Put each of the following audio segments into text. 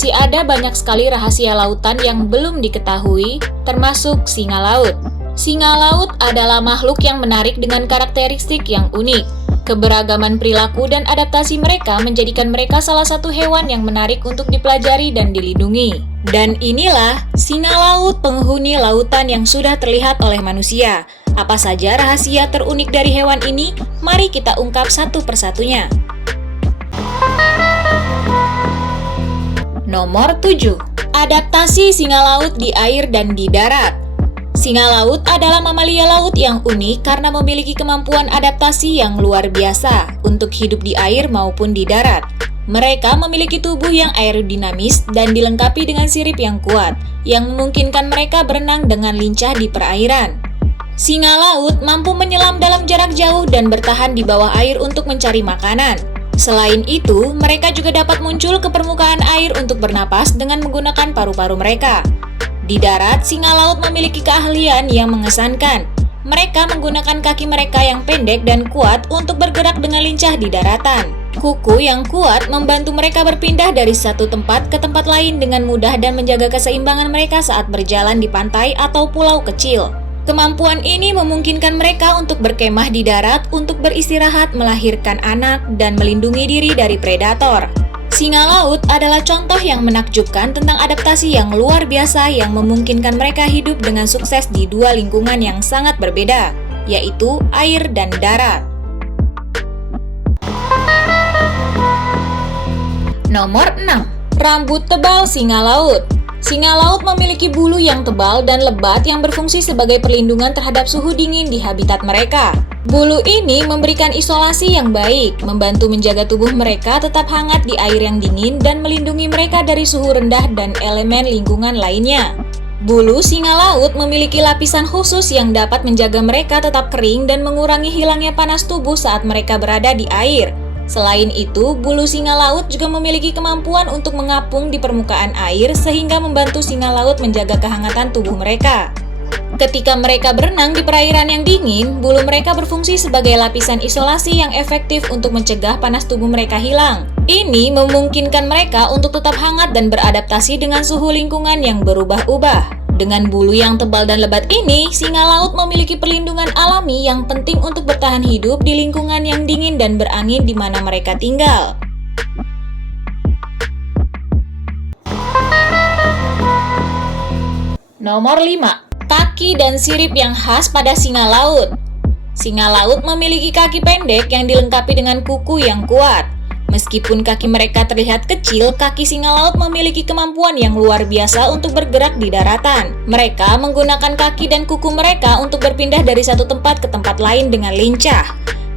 Masih ada banyak sekali rahasia lautan yang belum diketahui, termasuk singa laut. Singa laut adalah makhluk yang menarik dengan karakteristik yang unik. Keberagaman perilaku dan adaptasi mereka menjadikan mereka salah satu hewan yang menarik untuk dipelajari dan dilindungi. Dan inilah singa laut, penghuni lautan yang sudah terlihat oleh manusia. Apa saja rahasia terunik dari hewan ini? Mari kita ungkap satu persatunya. Nomor 7. Adaptasi singa laut di air dan di darat. Singa laut adalah mamalia laut yang unik karena memiliki kemampuan adaptasi yang luar biasa untuk hidup di air maupun di darat. Mereka memiliki tubuh yang aerodinamis dan dilengkapi dengan sirip yang kuat, yang memungkinkan mereka berenang dengan lincah di perairan. Singa laut mampu menyelam dalam jarak jauh dan bertahan di bawah air untuk mencari makanan. Selain itu, mereka juga dapat muncul ke permukaan air untuk bernapas dengan menggunakan paru-paru mereka. Di darat, singa laut memiliki keahlian yang mengesankan. Mereka menggunakan kaki mereka yang pendek dan kuat untuk bergerak dengan lincah di daratan. Kuku yang kuat membantu mereka berpindah dari satu tempat ke tempat lain dengan mudah dan menjaga keseimbangan mereka saat berjalan di pantai atau pulau kecil. Kemampuan ini memungkinkan mereka untuk berkemah di darat untuk beristirahat, melahirkan anak, dan melindungi diri dari predator. Singa laut adalah contoh yang menakjubkan tentang adaptasi yang luar biasa yang memungkinkan mereka hidup dengan sukses di dua lingkungan yang sangat berbeda, yaitu air dan darat. Nomor 6. Rambut tebal singa laut. Singa laut memiliki bulu yang tebal dan lebat yang berfungsi sebagai perlindungan terhadap suhu dingin di habitat mereka. Bulu ini memberikan isolasi yang baik, membantu menjaga tubuh mereka tetap hangat di air yang dingin dan melindungi mereka dari suhu rendah dan elemen lingkungan lainnya. Bulu singa laut memiliki lapisan khusus yang dapat menjaga mereka tetap kering dan mengurangi hilangnya panas tubuh saat mereka berada di air. Selain itu, bulu singa laut juga memiliki kemampuan untuk mengapung di permukaan air sehingga membantu singa laut menjaga kehangatan tubuh mereka. Ketika mereka berenang di perairan yang dingin, bulu mereka berfungsi sebagai lapisan isolasi yang efektif untuk mencegah panas tubuh mereka hilang. Ini memungkinkan mereka untuk tetap hangat dan beradaptasi dengan suhu lingkungan yang berubah-ubah. Dengan bulu yang tebal dan lebat ini, singa laut memiliki perlindungan alami yang penting untuk bertahan hidup di lingkungan yang dingin dan berangin di mana mereka tinggal. Nomor 5. Kaki dan sirip yang khas pada singa laut. Singa laut memiliki kaki pendek yang dilengkapi dengan kuku yang kuat. Meskipun kaki mereka terlihat kecil, kaki singa laut memiliki kemampuan yang luar biasa untuk bergerak di daratan. Mereka menggunakan kaki dan kuku mereka untuk berpindah dari satu tempat ke tempat lain dengan lincah.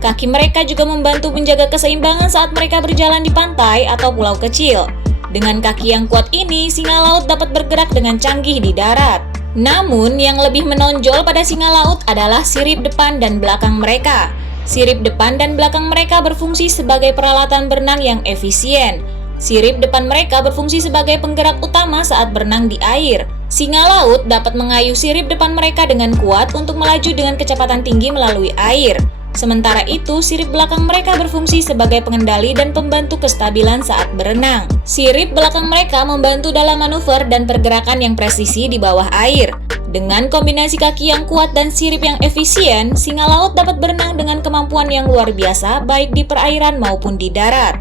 Kaki mereka juga membantu menjaga keseimbangan saat mereka berjalan di pantai atau pulau kecil. Dengan kaki yang kuat ini, singa laut dapat bergerak dengan canggih di darat. Namun, yang lebih menonjol pada singa laut adalah sirip depan dan belakang mereka. Sirip depan dan belakang mereka berfungsi sebagai peralatan berenang yang efisien. Sirip depan mereka berfungsi sebagai penggerak utama saat berenang di air. Singa laut dapat mengayuh sirip depan mereka dengan kuat untuk melaju dengan kecepatan tinggi melalui air. Sementara itu, sirip belakang mereka berfungsi sebagai pengendali dan pembantu kestabilan saat berenang. Sirip belakang mereka membantu dalam manuver dan pergerakan yang presisi di bawah air. Dengan kombinasi kaki yang kuat dan sirip yang efisien, singa laut dapat berenang dengan kemampuan yang luar biasa baik di perairan maupun di darat.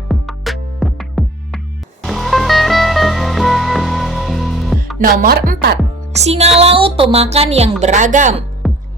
Nomor 4. Singa laut pemakan yang beragam.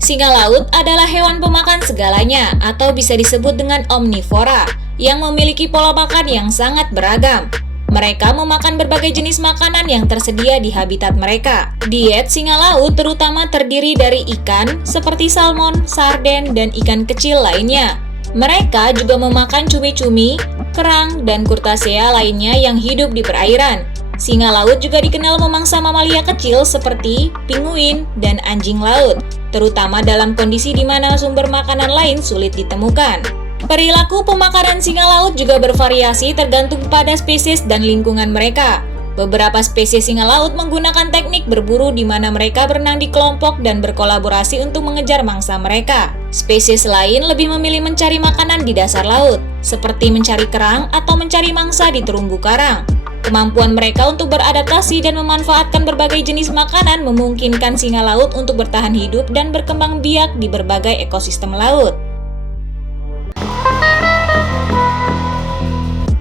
Singa laut adalah hewan pemakan segalanya atau bisa disebut dengan omnivora yang memiliki pola makan yang sangat beragam. Mereka memakan berbagai jenis makanan yang tersedia di habitat mereka. Diet singa laut terutama terdiri dari ikan seperti salmon, sarden, dan ikan kecil lainnya. Mereka juga memakan cumi-cumi, kerang, dan kurtasea lainnya yang hidup di perairan. Singa laut juga dikenal memangsa mamalia kecil seperti penguin dan anjing laut, terutama dalam kondisi di mana sumber makanan lain sulit ditemukan. Perilaku pemakanan singa laut juga bervariasi tergantung pada spesies dan lingkungan mereka. Beberapa spesies singa laut menggunakan teknik berburu di mana mereka berenang di kelompok dan berkolaborasi untuk mengejar mangsa mereka. Spesies lain lebih memilih mencari makanan di dasar laut, seperti mencari kerang atau mencari mangsa di terumbu karang. Kemampuan mereka untuk beradaptasi dan memanfaatkan berbagai jenis makanan memungkinkan singa laut untuk bertahan hidup dan berkembang biak di berbagai ekosistem laut.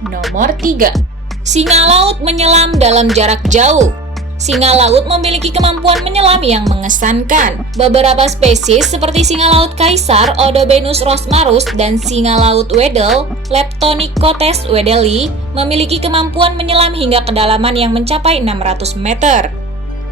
Nomor 3. Singa laut menyelam dalam jarak jauh. Singa laut memiliki kemampuan menyelam yang mengesankan. Beberapa spesies seperti singa laut kaisar Odobenus rosmarus dan singa laut wedel Leptonychcotes wedeli memiliki kemampuan menyelam hingga kedalaman yang mencapai 600 meter.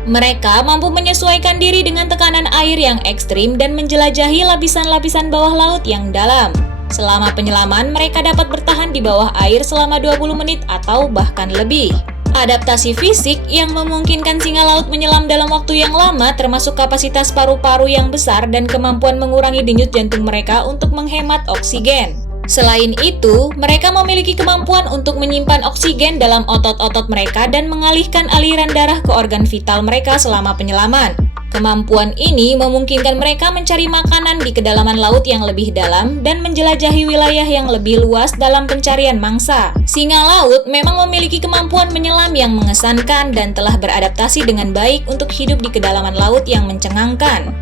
Mereka mampu menyesuaikan diri dengan tekanan air yang ekstrim dan menjelajahi lapisan-lapisan bawah laut yang dalam. Selama penyelaman, mereka dapat bertahan di bawah air selama 20 menit atau bahkan lebih. Adaptasi fisik yang memungkinkan singa laut menyelam dalam waktu yang lama termasuk kapasitas paru-paru yang besar dan kemampuan mengurangi denyut jantung mereka untuk menghemat oksigen. Selain itu, mereka memiliki kemampuan untuk menyimpan oksigen dalam otot-otot mereka dan mengalihkan aliran darah ke organ vital mereka selama penyelaman. Kemampuan ini memungkinkan mereka mencari makanan di kedalaman laut yang lebih dalam dan menjelajahi wilayah yang lebih luas dalam pencarian mangsa. Singa laut memang memiliki kemampuan menyelam yang mengesankan dan telah beradaptasi dengan baik untuk hidup di kedalaman laut yang mencengangkan.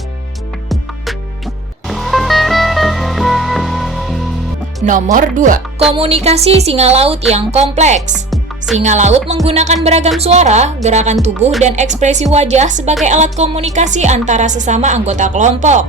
Nomor 2. Komunikasi singa laut yang kompleks. Singa laut menggunakan beragam suara, gerakan tubuh, dan ekspresi wajah sebagai alat komunikasi antara sesama anggota kelompok.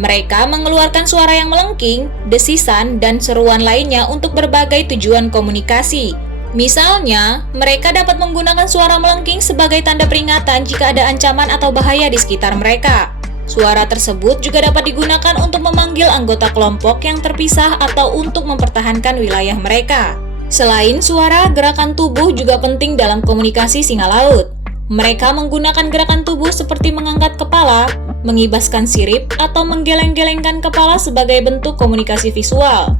Mereka mengeluarkan suara yang melengking, desisan, dan seruan lainnya untuk berbagai tujuan komunikasi. Misalnya, mereka dapat menggunakan suara melengking sebagai tanda peringatan jika ada ancaman atau bahaya di sekitar mereka. Suara tersebut juga dapat digunakan untuk memanggil anggota kelompok yang terpisah atau untuk mempertahankan wilayah mereka. Selain suara, gerakan tubuh juga penting dalam komunikasi singa laut. Mereka menggunakan gerakan tubuh seperti mengangkat kepala, mengibaskan sirip, atau menggeleng-gelengkan kepala sebagai bentuk komunikasi visual.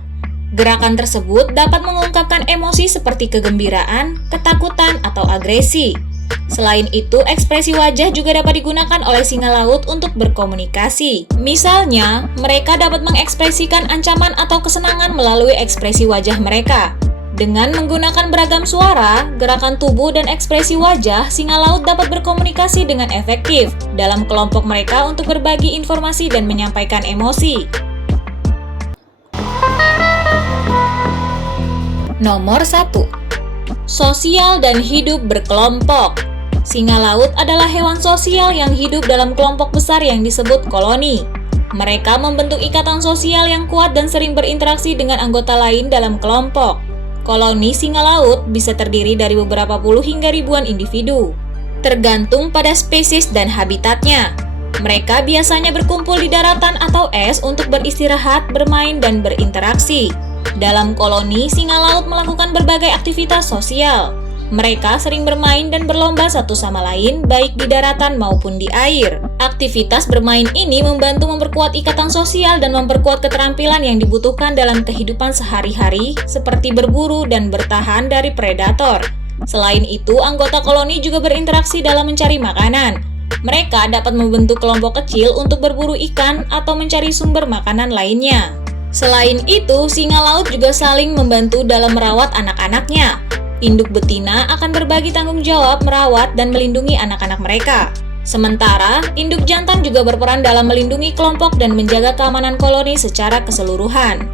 Gerakan tersebut dapat mengungkapkan emosi seperti kegembiraan, ketakutan, atau agresi. Selain itu, ekspresi wajah juga dapat digunakan oleh singa laut untuk berkomunikasi. Misalnya, mereka dapat mengekspresikan ancaman atau kesenangan melalui ekspresi wajah mereka. Dengan menggunakan beragam suara, gerakan tubuh, dan ekspresi wajah, singa laut dapat berkomunikasi dengan efektif dalam kelompok mereka untuk berbagi informasi dan menyampaikan emosi. Nomor 1. Sosial dan hidup berkelompok. Singa laut adalah hewan sosial yang hidup dalam kelompok besar yang disebut koloni. Mereka membentuk ikatan sosial yang kuat dan sering berinteraksi dengan anggota lain dalam kelompok. Koloni singa laut bisa terdiri dari beberapa puluh hingga ribuan individu, tergantung pada spesies dan habitatnya. Mereka biasanya berkumpul di daratan atau es untuk beristirahat, bermain, dan berinteraksi. Dalam koloni, singa laut melakukan berbagai aktivitas sosial. Mereka sering bermain dan berlomba satu sama lain, baik di daratan maupun di air. Aktivitas bermain ini membantu memperkuat ikatan sosial dan memperkuat keterampilan yang dibutuhkan dalam kehidupan sehari-hari, seperti berburu dan bertahan dari predator. Selain itu, anggota koloni juga berinteraksi dalam mencari makanan. Mereka dapat membentuk kelompok kecil untuk berburu ikan atau mencari sumber makanan lainnya. Selain itu, singa laut juga saling membantu dalam merawat anak-anaknya. Induk betina akan berbagi tanggung jawab merawat dan melindungi anak-anak mereka. Sementara, induk jantan juga berperan dalam melindungi kelompok dan menjaga keamanan koloni secara keseluruhan.